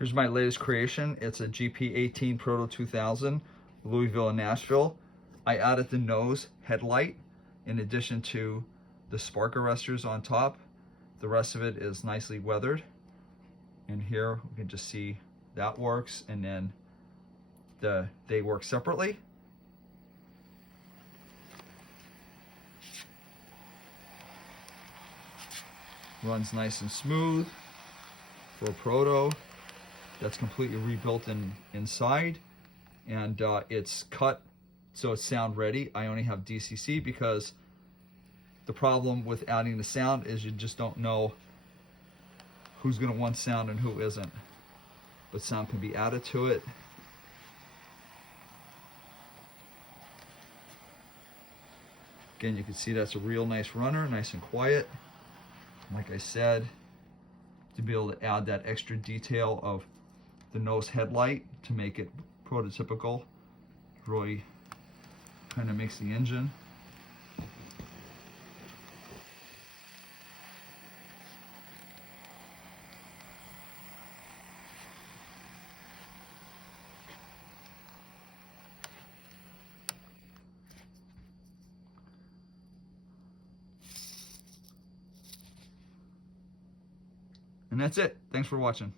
Here's my latest creation. It's a GP18 Proto 2000, Louisville and Nashville. I added the nose headlight in addition to the spark arresters on top. The rest of it is nicely weathered. And here we can just see that works, and then they work separately. Runs nice and smooth for a Proto that's completely rebuilt inside, and it's cut so it's sound ready. I only have DCC because the problem with adding the sound is you just don't know who's going to want sound and who isn't, but sound can be added to it. Again, you can see that's a real nice runner, nice and quiet. Like I said, to be able to add that extra detail of the nose headlight to make it prototypical really kind of makes the engine. And that's it. Thanks for watching.